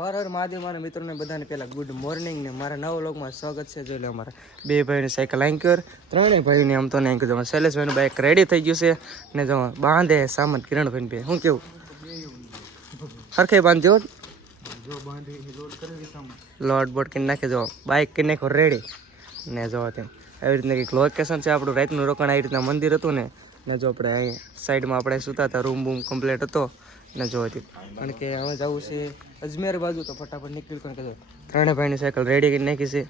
હર હર મહાદેવ મારા મિત્રોને બધાને પહેલા ગુડ મોર્નિંગ ને મારા નવા વ્લોગમાં સ્વાગત છે. જોઈ લો અમારા બે ભાઈની સાયકલ આંક્યોર ત્રણેય ભાઈને આમ તો ને આંક્યું તમે શૈલેષભાઈનું બાઇક રેડી થઈ ગયું છે ને જો બાંધે સામાન કિરણભાઈને બે શું કેવું સરખે બાંધજો લોડ બોટ કરી નાખે જો બાઇક કરી નાખો રેડી ને જો તેમ આવી રીતના કંઈક લોકેશન છે આપણું રાતનું રોકાણ આવી રીતના મંદિર હતું ને જો આપણે અહીં સાઈડમાં આપણે સૂતા હતા રૂમ બૂમ કમ્પ્લીટ હતો ને જો હતી કારણ કે હવે જવું છે અજમેર બાજુ તો ફટાફટ નીકળી કારણ કે ત્રણે ભાઈની સાયકલ રેડી કરી નાખી છે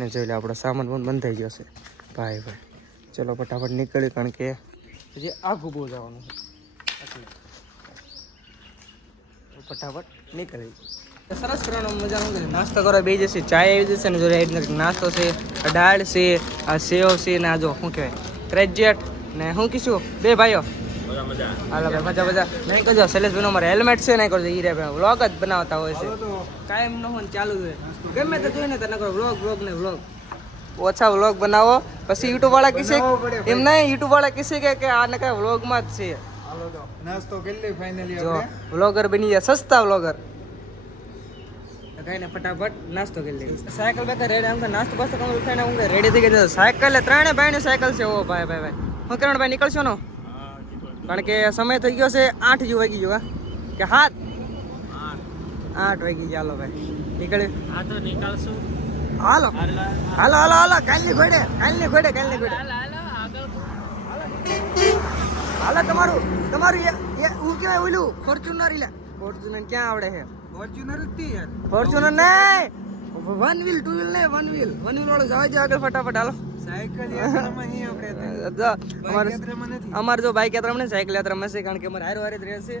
ને જોઈ લે આપણો સામાન પણ બંધ થઈ ગયો છે ભાઈ ચલો ફટાફટ નીકળી કારણ કે હજી આઘું બહુ જવાનું છે ફટાફટ નીકળી સરસ કરવાનો મજાનું નાસ્તો કરવા બે જશે ચાય આવી જશે ને જો નાસ્તો છે દાળ છે આ સેવ છે ને આ જો શું કહેવાય ગ્રેજ્યુએટ ને હું કીશું બે ભાઈઓ હાલો ભાઈ મજા મજા નહીં કરજો શૈલેષભાઈનો અમારે હેલ્મેટ છે નહીં કરજો એ રે ભાઈ વ્લોગ જ બનાવતા હોય છે કાયમ ન હોય ચાલુ હોય ગમે તો જોઈને તો નકરો વ્લોગ ને વ્લોગ ઓછા વ્લોગ બનાવો પછી યુટ્યુબ વાળા કીશે એમ નહીં યુટ્યુબ વાળા કીશે કે આ ને કઈ વ્લોગમાં જ છે નાસ્તો કરી લે ફાઇનલી જો વ્લોગર બની જાય સસ્તા વ્લોગર કઈને ફટાફટ નાસ્તો કરી લે સાયકલ બે રેડી આમ નાસ્તો પાસ્તો કમ્પ્લીટ થઈને હું રેડી થઈ ગઈ સાયકલ ત્રણે ભાઈની સાયકલ છે ઓ ભાઈ ભાઈ હું કિરણભાઈ નીકળશો ને કારણ કે સમય થઈ ગયો છે 8 જેવું વાગી ગયો કે 8 વાગી ગયા હાલો ભાઈ નીકળે હા તો નીકળશું હાલો હાલો હાલો હાલો કાલની ઘોડે હાલો તમારું હું કેવાય ઓલું ફોર્ચ્યુનર ફોર્ચ્યુનર ક્યાં આવડે છે ફોર્ચ્યુનર નહીં વન વ્હીલ ટુ વ્હીલ નહીં વન વ્હીલ વાળું જવા આગળ ફટાફટ હાલો અમારે જો બાઇક યાત્રામાં નહીં સાયકલ યાત્રામાં છે કારણ કે અમારે હારે જ રહેશે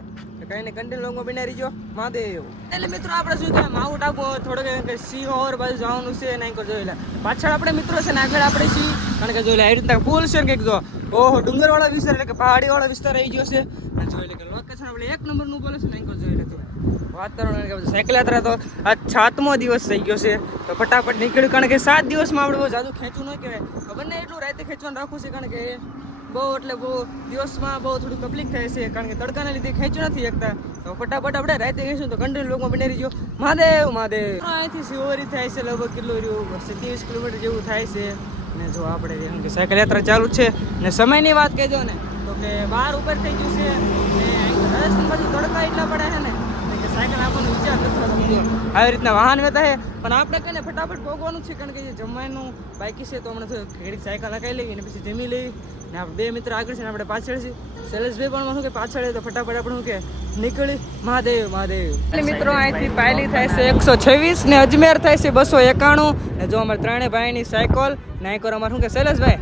કઈ ને કન્ટિન્યુ લોંગમાં બિના રહીજો મહાદેવ એટલે મિત્રો આપણે શું કહેવાય માઉન્ટ આબુ થોડોક સિંહોર બાજુ જવાનું છે નહીં કરજો એટલે પાછળ આપણે મિત્રો છે ને આગળ આપણે છીએ કારણ કે જોઈ લે આવી રીતના પુલ છે ને કંઈક જો ઓહો ડુંગરવાળા વિસ્તાર એટલે કે પહાડીવાળા વિસ્તાર રહી ગયો છે જોઈ લે કે લોકેશન આપણે 1 નંબરનું બોલે છે નહીં કરજો એટલે વાતાવરણ સાયકલ યાત્રા તો આ 7મો દિવસ થઈ ગયો છે તો ફટાફટ નીકળ્યું કારણ કે 7 દિવસમાં આપણે બહુ જાદુ ખેંચવું ન કહેવાય ખબર ને એટલું રાતે ખેંચવાનું રાખવું છે કારણ કે બહુ એટલે બહુ દિવસમાં બહુ થોડું તકલીફ થાય છે કારણ કે તડકાના લીધે ખેંચી નથી શકતા તો ફટાફટ આપણે રાતે ખેંચું તો કન્ટિન્યુ લોકોમાં બની રહીજો મહાદેવ અહીંથી શિવરી થાય છે લગભગ કેટલું રહ્યું 27 કિલોમીટર જેવું થાય છે ને જો આપણે સાયકલ યાત્રા ચાલુ છે ને સમયની વાત કહેજો ને તો કે 12 ઉપર થઈ ગયું છે ને રાજસ્થાન બાજુ તડકા એટલા પડે છે ને સાયકલ આપણને વિચાર નથી આવી રીતના વાહન વેતા છે પણ આપણે કહીને ફટાફટ ભોગવાનું છે કારણ કે જે જમવાનું બાકી છે તો હમણાં ઘડી સાયકલ લગાવી લેવી ને પછી જમી લેવી ને આપણે બે મિત્ર આગળ છે ને આપણે પાછળ છે શૈલેષભાઈ પણ શું કે પાછળ તો ફટાફટ આપણે શું કે નીકળી મહાદેવ એટલે મિત્રો અહીંથી પાયલી થાય છે 126 ને અજમેર થાય છે 291 ને જો અમારે ત્રણેય ભાઈની સાયકલ ને અહીં કરો અમારે શું કે શૈલેષભાઈ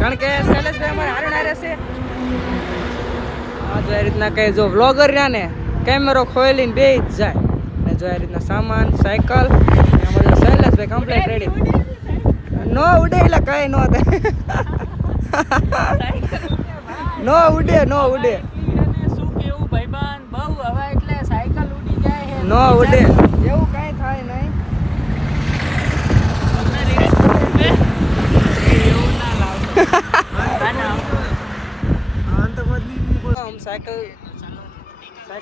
કારણ કે શૈલેષભાઈ અમારે હારે છે આ જો આ રીતના કઈ જો વ્લોગર રહ્યા ને કેમેરો ખોલીને બે જ જાય ને જો આ રીતના સામાન સાયકલ અમારે શૈલેષભાઈ કમ્પ્લીટ રેડી નો ઉડે એટલે કઈ નો થાય નો ઉડે શું કેવું ભાઈબાન બહુ હવે એટલે સાયકલ ઉડી જાય છે નો ઉડે એવું કઈ થાય નહીં એવું ના લાવતો સાયકલ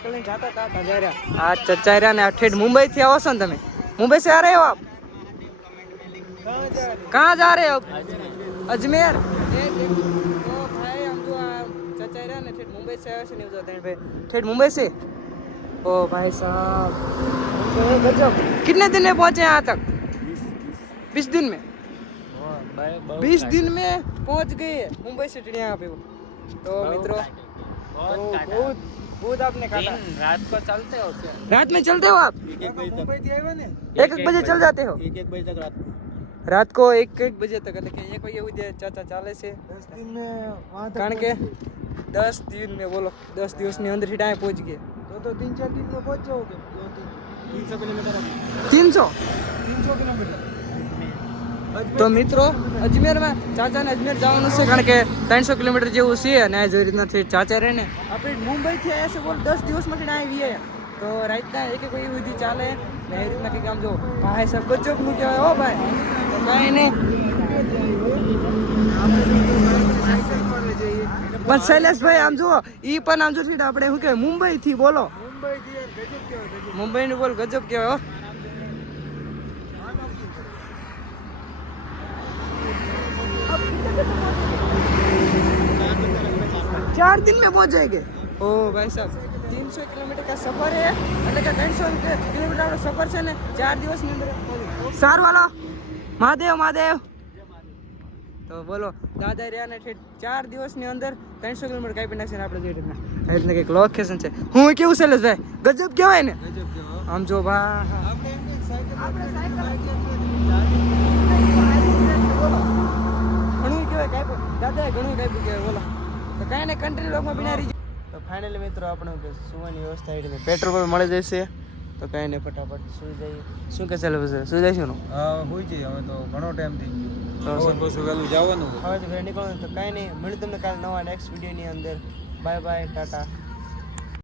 લઈને જાતા હતા ચચાર્યા આ ચચાર્યા ને ઠેઠ મુંબઈ થી આવો છો ને તમે मुंबई से आ रहे हो आप कहाँ जा रहे हो अजमेर तो भाई हम जो चचारा ने ठेठ मुंबई से आया नहीं बताते भाई ठेठ मुंबई से ओ भाई साहब कितने दिन में पहुंचे यहाँ तक 20 दिन में 20 दिन में पहुंच गए मुंबई से यहाँ पे तो मित्रों बहुत आपने काटा रात को चलते हो क्या? रात में चलते हो आप एक बजे चल जाते हो एक बजे तक रात को एक बजे तक એટલે કે 1 વાગે સુધી ચાચા ચાલે છે 10 दिन में वहां तक કારણ કે 10 दिन में बोलो 10 દિવસ ની અંદર થી ટાઈમ પહોંચ ગए तो 3-4 दिन में पहुंच जाओगे 300 किलोमीटर 300 किलोमीटर તો મિત્રો અજમેરમાં ચાચાને અજમેર જવાનું છે કારણ કે 300 કિલોમીટર જેવું છે અને આ જોઈ રીતના ચાચા રહે ને આપણે મુંબઈથી આવ્યા છે બોલ 10 દિવસમાંથી આવી તો રાતના એક કોઈ વિધિ ચાલે ને એ રીતના કંઈક આમ જો ભાઈ સાહેબ ગજબનું કહેવાય હો ભાઈ તો કાંઈ નહીં પણ શૈલેષભાઈ આમ જુઓ ઈ પણ આમ જો આપણે શું કહેવાય મુંબઈથી બોલો मुंबई મુંબઈનું બોલ ગજબ કહેવાય હો. 4 दिन में पहुंच जाएंगे ओ भाई साहब 300 किलोमीटर का सफर है એટલે કે 300 કિલોમીટર નો સફર છે ને 4 દિવસની અંદર સારું હાલો મહાદેવ તો બોલો દાદા રહ્યા ને 4 દિવસની અંદર 300 કિલોમીટર કાપી નાખશે ને આપણે જોઈ રીતના એટલે કંઈક લોકેશન છે હું કેવું શૈલેષભાઈ ગજબ કહેવાય ને આમ જો બા ઘણું કહેવાય કાપ્યું દાદાએ ઘણું કાપ્યું કહેવાય બોલો તો કાંઈ ને કન્ટ્રી લોકમાં બિનારી તો ફાઇનલી મિત્રો આપણે સુવાની વ્યવસ્થા આવી પેટ્રોલ પણ મળી જશે તો કાંઈ નહીં ફટાફટ સુઈ જઈએ શું કે ચાલે પછી સુઈ જઈશું ને હોઈ જઈએ હવે તો ઘણો ટાઈમ થઈ ગયો તો પછી વહેલું જવાનું હવે તો ઘરે નીકળવાનું તો કાંઈ નહીં મળ્યું તમને કાલે નવા નેક્સ્ટ વિડીયોની અંદર બાય બાય ટાટા